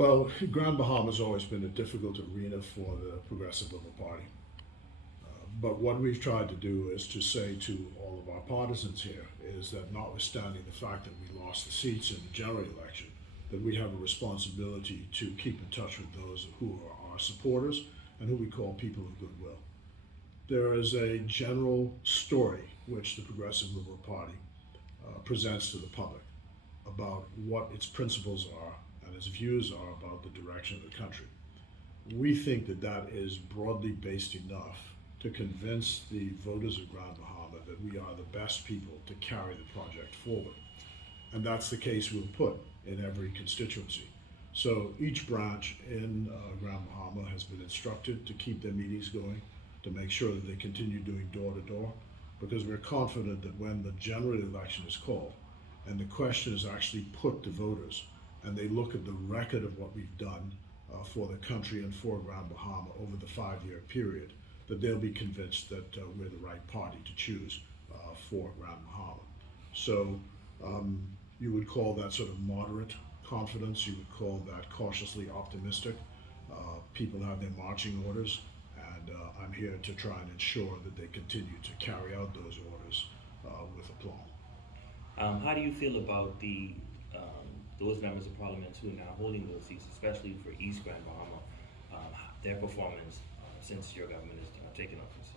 Well, Grand Bahama has always been a difficult arena for the Progressive Liberal Party. But what we've tried to do is to say to all of our partisans here is that notwithstanding the fact that we lost the seats in the general election, that we have a responsibility to keep in touch with those who are our supporters and who we call people of goodwill. There is a general story which the Progressive Liberal Party presents to the public about what its principles are and its views are about the direction of the country. We think that that is broadly based enough to convince the voters of Grand Bahama that we are the best people to carry the project forward. And that's the case we'll put in every constituency. So each branch in Grand Bahama has been instructed to keep their meetings going, to make sure that they continue doing door to door, because we're confident that when the general election is called and the question is actually put to voters and they look at the record of what we've done for the country and for Grand Bahama over the 5-year period, that they'll be convinced that we're the right party to choose for Grand Bahama. So you would call that sort of moderate confidence, you would call that cautiously optimistic. People have their marching orders, and I'm here to try and ensure that they continue to carry out those orders with aplomb. How do you feel about those members of parliament who are now holding those seats, especially for East Grand Bahama, their performance since your government has taken office?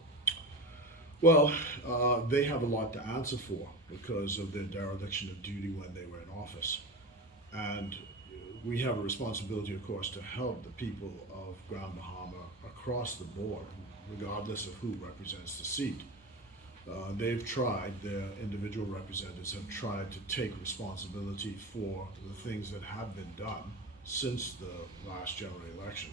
Well, they have a lot to answer for because of their dereliction of duty when they were in office. And we have a responsibility, of course, to help the people of Grand Bahama across the board, regardless of who represents the seat. They've tried, their individual representatives have tried to take responsibility for the things that have been done since the last general election.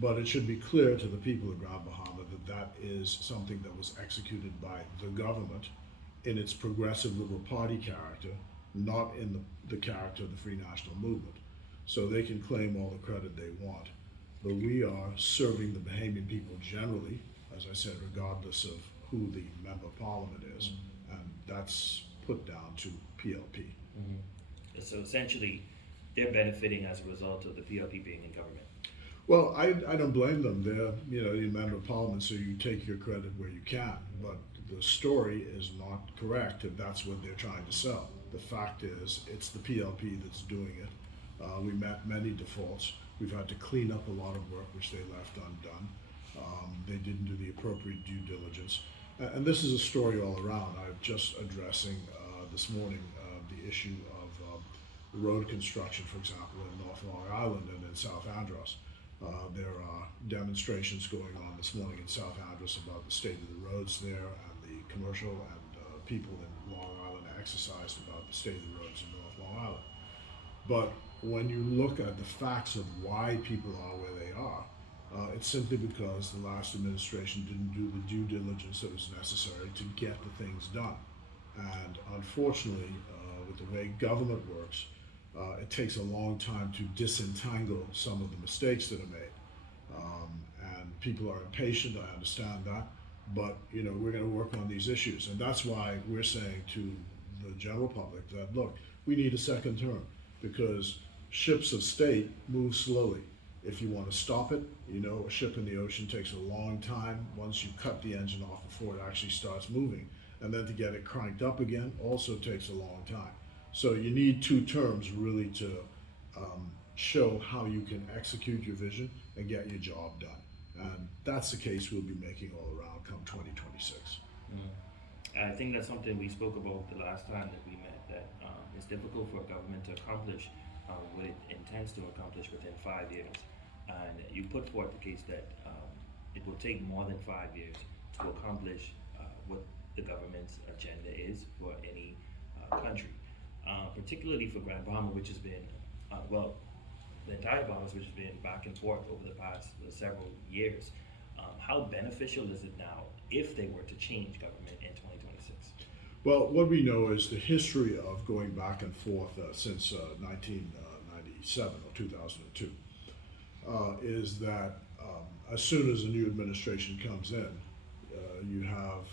But it should be clear to the people of Grand Bahama that that is something that was executed by the government in its Progressive Liberal Party character, not in the character of the Free National Movement. So they can claim all the credit they want. But we are serving the Bahamian people generally, as I said, regardless of who the member of parliament is, and that's put down to PLP. Mm-hmm. So essentially, they're benefiting as a result of the PLP being in government. Well, I don't blame them. They're you're a member of parliament, so you take your credit where you can. But the story is not correct if that's what they're trying to sell. The fact is, it's the PLP that's doing it. We met many defaults. We've had to clean up a lot of work which they left undone. They didn't do the appropriate due diligence. And this is a story all around. I'm just addressing this morning the issue of road construction, for example, in North Long Island and in South Andros. There are demonstrations going on this morning in South Andros about the state of the roads there, and the commercial and people in Long Island are exercised about the state of the roads in North Long Island. But when you look at the facts of why people are where they are, it's simply because the last administration didn't do the due diligence that was necessary to get the things done. And unfortunately, with the way government works, it takes a long time to disentangle some of the mistakes that are made. And people are impatient, I understand that, but we're going to work on these issues. And that's why we're saying to the general public that, look, we need a second term, because ships of state move slowly. If you want to stop it, a ship in the ocean takes a long time once you cut the engine off before it actually starts moving. And then to get it cranked up again also takes a long time. So you need 2 terms really to show how you can execute your vision and get your job done. And that's the case we'll be making all around come 2026. I think that's something we spoke about the last time that we met, that it's difficult for a government to accomplish what it intends to accomplish within 5 years. And you put forth the case that it will take more than 5 years to accomplish what the government's agenda is for any country. Particularly for Grand Bahama, which has been, the entire Bahamas, which has been back and forth over the past several years. How beneficial is it now if they were to change government in 2026? Well, what we know is the history of going back and forth since 1997 or 2002 is that as soon as a new administration comes in, you have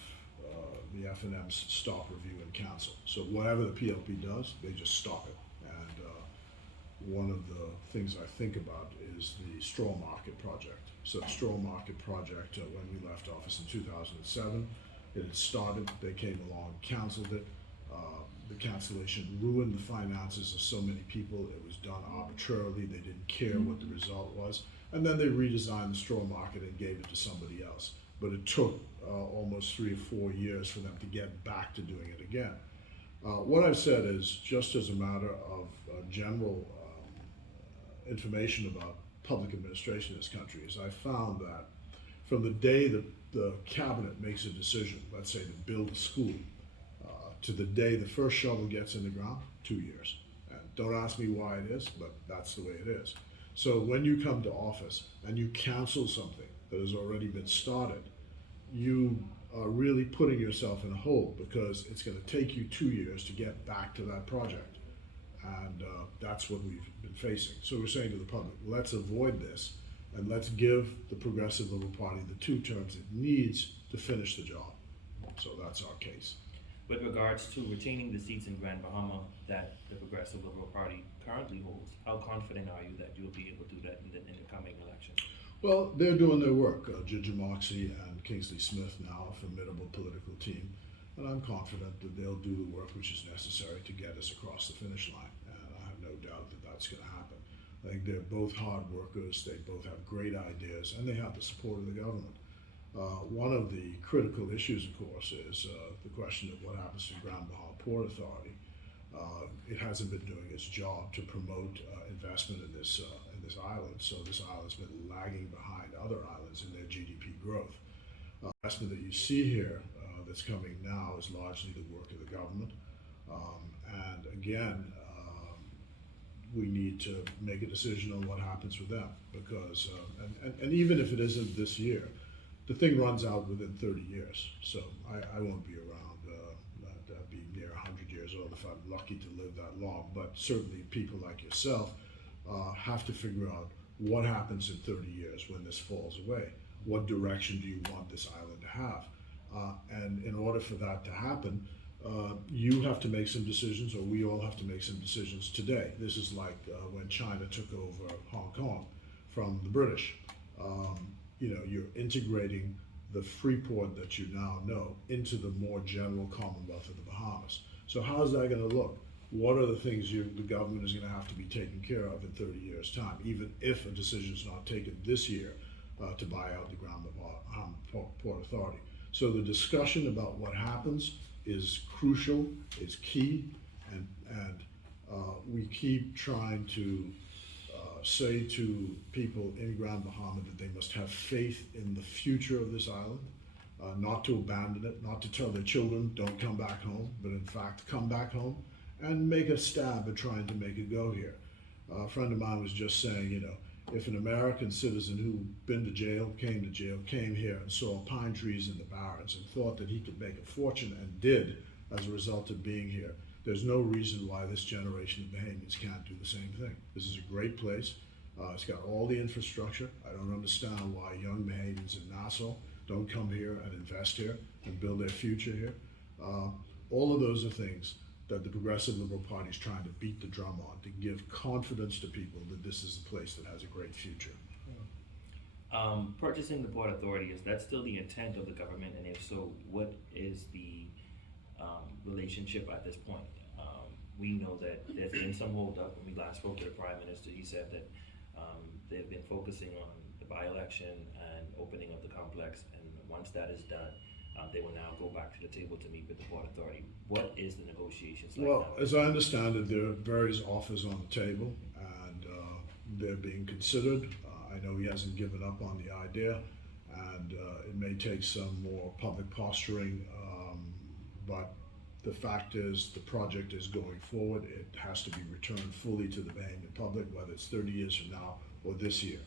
the F&Ms stop, review, and cancel. So whatever the PLP does, they just stop it. And one of the things I think about is the straw market project. So the straw market project, when we left office in 2007, it had started, they came along, canceled it. The cancellation ruined the finances of so many people. It was done arbitrarily. They didn't care what the result was. And then they redesigned the straw market and gave it to somebody else. But it took almost 3 or 4 years for them to get back to doing it again. What I've said is, just as a matter of general information about public administration in this country, is I found that from the day that the cabinet makes a decision, let's say to build a school, to the day the first shovel gets in the ground, 2 years. And don't ask me why it is, but that's the way it is. So when you come to office and you cancel something that has already been started, you are really putting yourself in a hole, because it's going to take you 2 years to get back to that project. And that's what we've been facing. So we're saying to the public, let's avoid this, and let's give the Progressive Liberal Party the 2 terms it needs to finish the job. So that's our case. With regards to retaining the seats in Grand Bahama that the Progressive Liberal Party currently holds, how confident are you that you'll be able to do that in the coming election? Well, they're doing their work. Ginger Moxie and Kingsley Smith now, a formidable political team, and I'm confident that they'll do the work which is necessary to get us across the finish line, and I have no doubt that that's going to happen. I think they're both hard workers, they both have great ideas, and they have the support of the government. One of the critical issues, of course, is the question of what happens to Grand Bahama Port Authority. It hasn't been doing its job to promote investment in this island, so this island's been lagging behind other islands in their GDP growth. Investment that you see here that's coming now is largely the work of the government, and again, we need to make a decision on what happens with them, because and even if it isn't this year, the thing runs out within 30 years, so I won't be around. I'll be near 100 years old if I'm lucky to live that long, but certainly people like yourself have to figure out what happens in 30 years when this falls away. What direction do you want this island to have? And in order for that to happen, you have to make some decisions, or we all have to make some decisions today. This is like when China took over Hong Kong from the British. You're integrating the free port that you now know into the more general Commonwealth of the Bahamas. So how's that going to look? What are the things the government is going to have to be taken care of in 30 years' time, even if a decision is not taken this year to buy out the Grand Bahama Port Authority? So the discussion about what happens is crucial, is key, and we keep trying to say to people in Grand Bahama that they must have faith in the future of this island, not to abandon it, not to tell their children, don't come back home, but in fact, come back home and make a stab at trying to make it go here. A friend of mine was just saying, if an American citizen who'd been to jail, came here and saw pine trees in the Barrens and thought that he could make a fortune, and did as a result of being here, there's no reason why this generation of Bahamians can't do the same thing. This is a great place. It's got all the infrastructure. I don't understand why young Bahamians in Nassau don't come here and invest here and build their future here. All of those are things that the Progressive Liberal Party is trying to beat the drum on, to give confidence to people that this is a place that has a great future. Purchasing the Port Authority, is that still the intent of the government? And if so, what is the relationship at this point? We know that there's been some hold up. When we last spoke to the Prime Minister, he said that they've been focusing on the by-election and opening of the complex, and once that is done, they will now go back to the table to meet with the Port Authority. What is the negotiations like Well, now? as I understand it, there are various offers on the table, and they're being considered. I know he hasn't given up on the idea, and it may take some more public posturing, but the fact is the project is going forward. It has to be returned fully to the Bahamian public, whether it's 30 years from now or this year.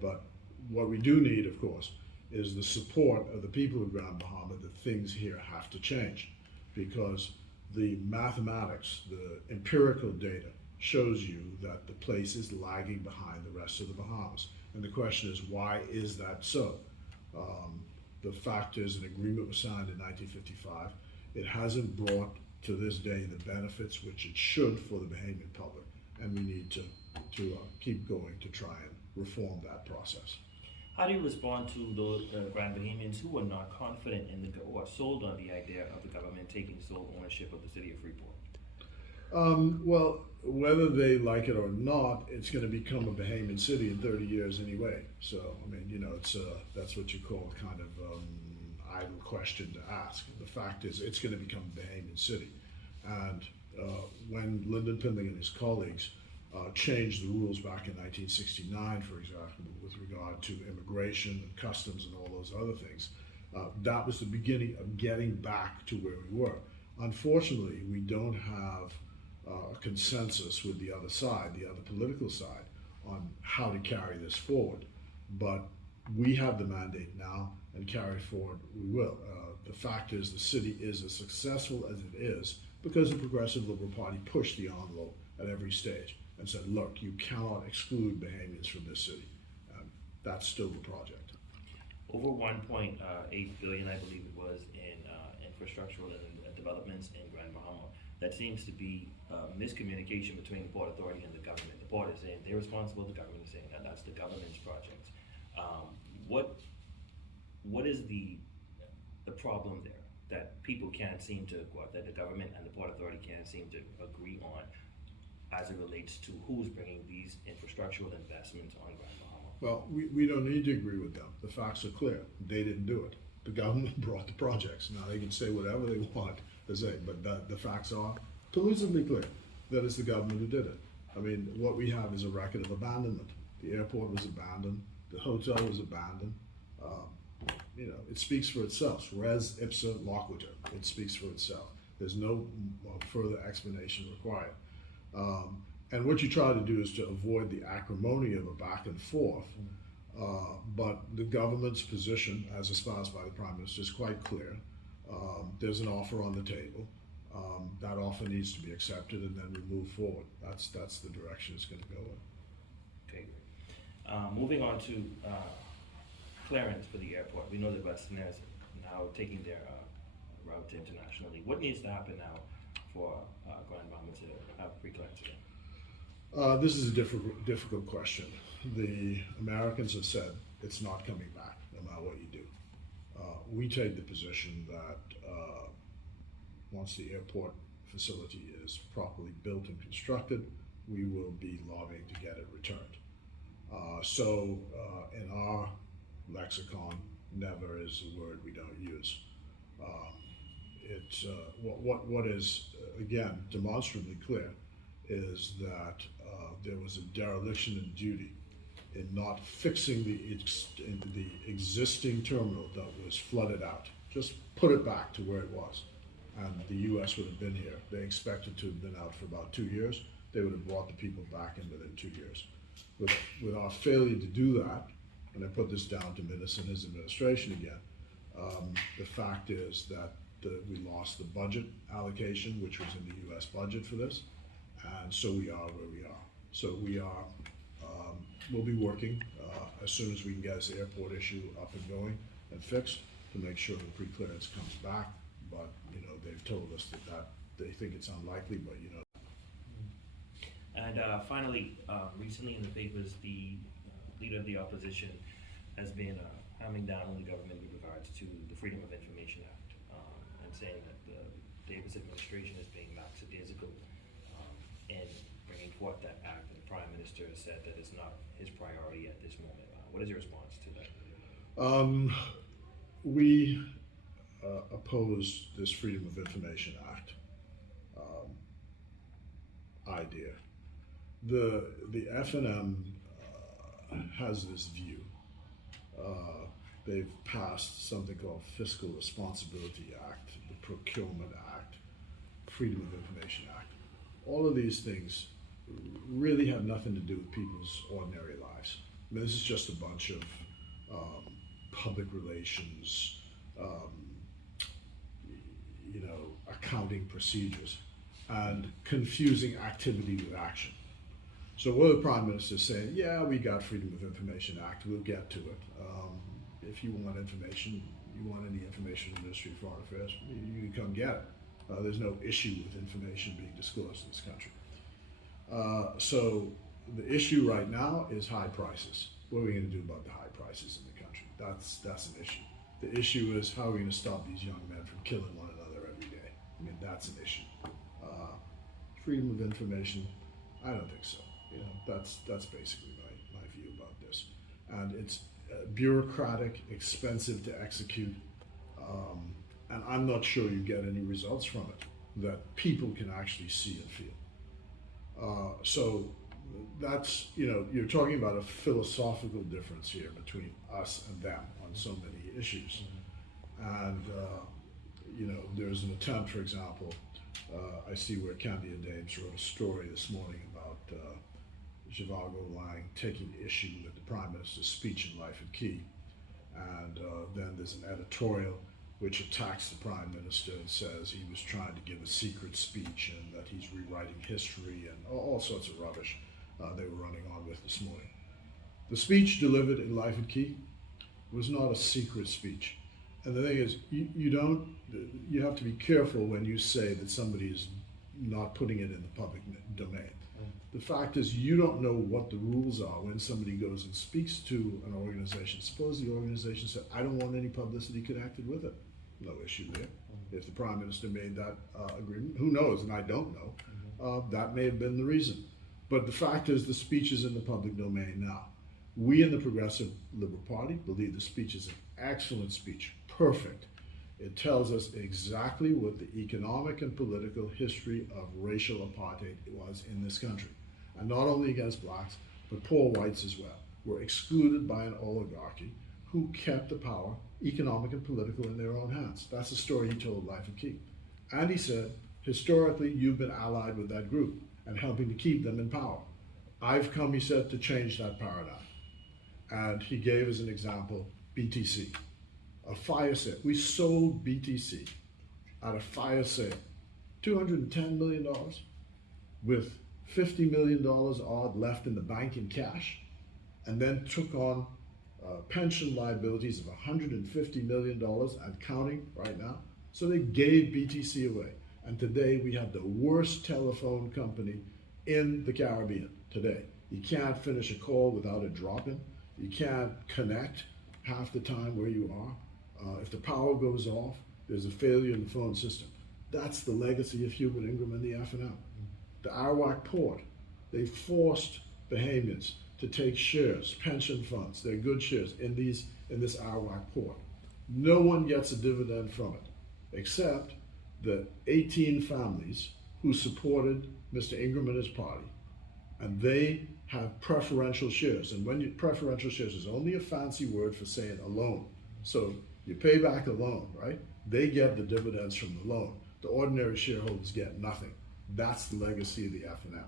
But what we do need, of course, is the support of the people of Grand Bahama that things here have to change, because the mathematics, the empirical data shows you that the place is lagging behind the rest of the Bahamas. And the question is, why is that so? The fact is, an agreement was signed in 1955. It hasn't brought to this day the benefits which it should for the Bahamian public, and we need to to keep going to try and reform that process. How do you respond to those Grand Bahamians who are not confident in or sold on the idea of the government taking sole ownership of the city of Freeport? Well, whether they like it or not, it's going to become a Bahamian city in 30 years anyway. So, I mean, it's that's what you call kind of idle question to ask. The fact is, it's going to become a Bahamian city. And when Lyndon Pindling and his colleagues changed the rules back in 1969, for example, with regard to immigration and customs and all those other things, that was the beginning of getting back to where we were. Unfortunately, we don't have a consensus with the other side, the other political side, on how to carry this forward. But we have the mandate now, and carry it forward we will. The fact is, the city is as successful as it is because the Progressive Liberal Party pushed the envelope at every stage and said, look, you cannot exclude Bahamians from this city. That's still the project. Over 1.8 billion, I believe it was, in infrastructural and developments in Grand Bahama. That seems to be miscommunication between the Port Authority and the government. The port is saying they're responsible, the government is saying that that's the government's project. What is the problem there that people can't seem to, that the government and the Port Authority can't seem to agree on as it relates to who's bringing these infrastructural investments on Grand Bahama? Well, we don't need to agree with them. The facts are clear. They didn't do it. The government brought the projects. Now, they can say whatever they want to say, but the facts are conclusively clear that it's the government who did it. I mean, what we have is a record of abandonment. The airport was abandoned. The hotel was abandoned. It speaks for itself. Res ipsa loquitur. It speaks for itself. There's no further explanation required. And what you try to do is to avoid the acrimony of a back and forth. But the government's position, as espoused by the Prime Minister, is quite clear. There's an offer on the table. That offer needs to be accepted, and then we move forward. That's the direction it's going to go in. Okay, great. Moving on to clearance for the airport. We know that Westerners are now taking their route internationally. What needs to happen now for Grand Bahama to have pre-clearance again? This is a difficult question. The Americans have said it's not coming back, no matter what you do. We take the position that once the airport facility is properly built and constructed, we will be lobbying to get it returned. So in our lexicon, never is a word we don't use. What is, again, demonstrably clear is that there was a dereliction in duty in not fixing the existing terminal that was flooded out. Just put it back to where it was, and the U.S. would have been here. They expected to have been out for about 2 years. They would have brought the people back in within 2 years. With our failure to do that, and I put this down to Minnis and his administration again, the fact is that we lost the budget allocation, which was in the U.S. budget for this, and so we are where we are. So we'll be working as soon as we can get this airport issue up and going and fixed to make sure the pre-clearance comes back. But they've told us that they think it's unlikely, but And finally, recently in the papers, the leader of the opposition has been hammering down on the government with regards to the Freedom of Information Act and saying that the Davis administration is being lackadaisical in bringing forth that act, and the Prime Minister has said that it's not his priority at this moment. What is your response to that? We oppose this Freedom of Information Act idea. The FNM has this view. They've passed something called Fiscal Responsibility Act, the Procurement Act, Freedom of Information Act. All of these things really have nothing to do with people's ordinary lives. I mean, this is just a bunch of public relations, accounting procedures, and confusing activity with action. So what the Prime Minister is saying, yeah, we got Freedom of Information Act, we'll get to it. If you want information, you want any information from the Ministry of Foreign Affairs, you can come get it. There's no issue with information being disclosed in this country. So the issue right now is high prices. What are we going to do about the high prices in the country? That's an issue. The issue is how are we going to stop these young men from killing one another every day? I mean, that's an issue. Freedom of information, I don't think so. You know, that's basically my view about this. And it's bureaucratic, expensive to execute, and I'm not sure you get any results from it that people can actually see and feel. So that's, you know, you're talking about a philosophical difference here between us and them on so many issues. And, you know, there's an attempt, for example, I see where Candia Dames wrote a story this morning about Zhivago Lang taking issue with the Prime Minister's speech in Lyford Cay. And then there's an editorial which attacks the Prime Minister and says he was trying to give a secret speech and that he's rewriting history and all sorts of rubbish they were running on with this morning. The speech delivered in Lyford Cay was not a secret speech. And the thing is, you have to be careful when you say that somebody is not putting it in the public domain. The fact is, you don't know what the rules are when somebody goes and speaks to an organization. Suppose the organization said, I don't want any publicity connected with it. No issue there. If the Prime Minister made that agreement, who knows, and I don't know, that may have been the reason. But the fact is, the speech is in the public domain now. We in the Progressive Liberal Party believe the speech is an excellent speech, perfect. It tells us exactly what the economic and political history of racial apartheid was in this country. And not only against blacks, but poor whites as well, were excluded by an oligarchy who kept the power, economic and political, in their own hands. That's the story he told Lyford Cay. And he said, historically, you've been allied with that group and helping to keep them in power. I've come, he said, to change that paradigm. And he gave as an example BTC, a fire sale. We sold BTC at a fire sale, $210 million, with $50 million odd left in the bank in cash, and then took on pension liabilities of $150 million and counting right now. So they gave BTC away. And today we have the worst telephone company in the Caribbean today. You can't finish a call without it dropping. You can't connect half the time where you are. If the power goes off, there's a failure in the phone system. That's the legacy of Hubert Ingram and the F&L. The Arawak port, they forced Bahamians to take shares, pension funds, they're good shares in this Arawak port. No one gets a dividend from it, except the 18 families who supported Mr. Ingram and his party, and they have preferential shares. And preferential shares is only a fancy word for saying a loan. So you pay back a loan, right? They get the dividends from the loan. The ordinary shareholders get nothing. That's the legacy of the F&L.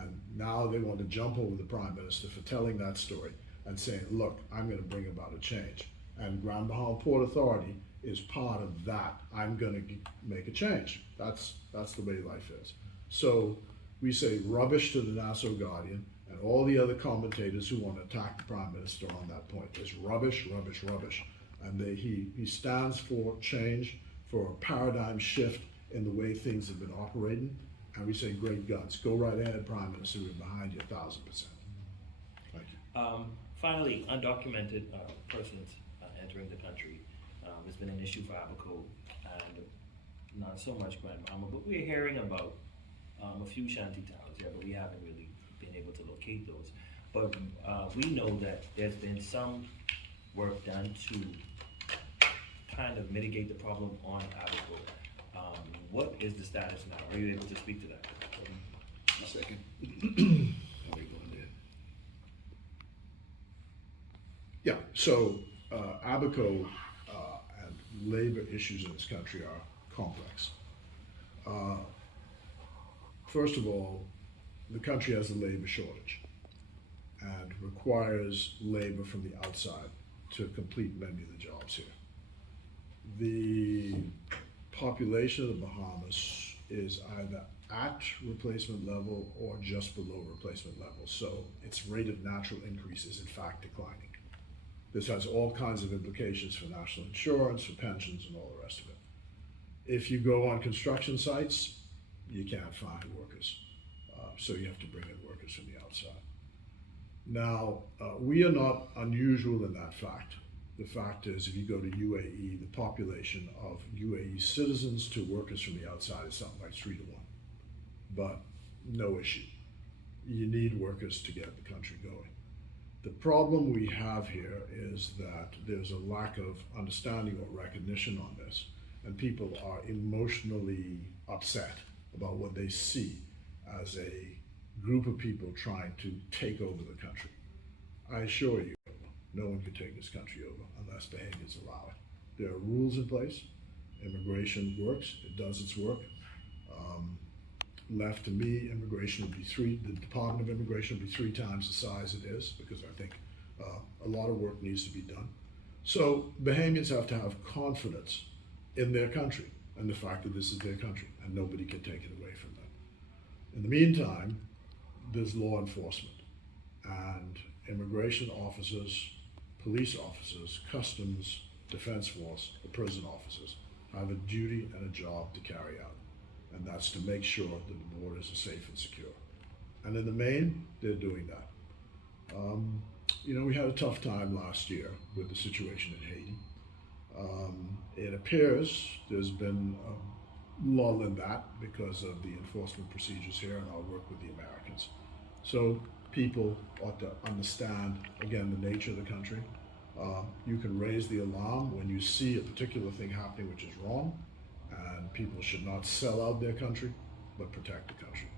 And now they want to jump over the Prime Minister for telling that story and saying, look, I'm going to bring about a change. And Grand Bahama Port Authority is part of that. I'm going to make a change. That's the way life is. So we say rubbish to the Nassau Guardian and all the other commentators who want to attack the Prime Minister on that point. It's rubbish, rubbish, rubbish. And he stands for change, for a paradigm shift in the way things have been operating. And we say, great guns, go right ahead, Prime Minister, we're behind you 1,000%. Thank you. Finally, undocumented persons entering the country has been an issue for Abaco, and not so much Grand Bahama, but we're hearing about a few shanty towns here, but we haven't really been able to locate those. But we know that there's been some work done to kind of mitigate the problem on Abaco. What is the status now? Are you able to speak to that? A second. How we going there? Yeah, so Abaco and labor issues in this country are complex. First of all, the country has a labor shortage and requires labor from the outside to complete many of the jobs here. The population of the Bahamas is either at replacement level or just below replacement level. So its rate of natural increase is in fact declining. This has all kinds of implications for national insurance, for pensions, and all the rest of it. If you go on construction sites, you can't find workers. So you have to bring in workers from the outside. Now, we are not unusual in that fact. The fact is, if you go to UAE, the population of UAE citizens to workers from the outside is something like 3 to 1. But no issue. You need workers to get the country going. The problem we have here is that there's a lack of understanding or recognition on this, and people are emotionally upset about what they see as a group of people trying to take over the country. I assure you, no one can take this country over unless behaviors allow it. There are rules in place. Immigration works. It does its work. Left to me, the Department of Immigration would be 3 times the size it is, because I think a lot of work needs to be done. So Bahamians have to have confidence in their country and the fact that this is their country and nobody can take it away from them. In the meantime, there's law enforcement, and immigration officers, police officers, customs, defense force, the prison officers have a duty and a job to carry out, and that's to make sure that the borders are safe and secure. And in the main, they're doing that. We had a tough time last year with the situation in Haiti. It appears there's been a lull in that because of the enforcement procedures here and our work with the Americans. So people ought to understand, again, the nature of the country. You can raise the alarm when you see a particular thing happening which is wrong, and people should not sell out their country, but protect the country.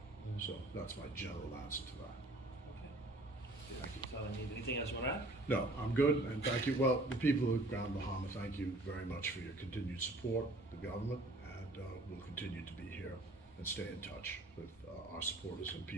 So that's my general answer to that. Thank you. That's all I need. Anything else you want to add? No, I'm good, and thank you. Well, the people of Grand Bahama, thank you very much for your continued support, the government, and we'll continue to be here and stay in touch with our supporters and people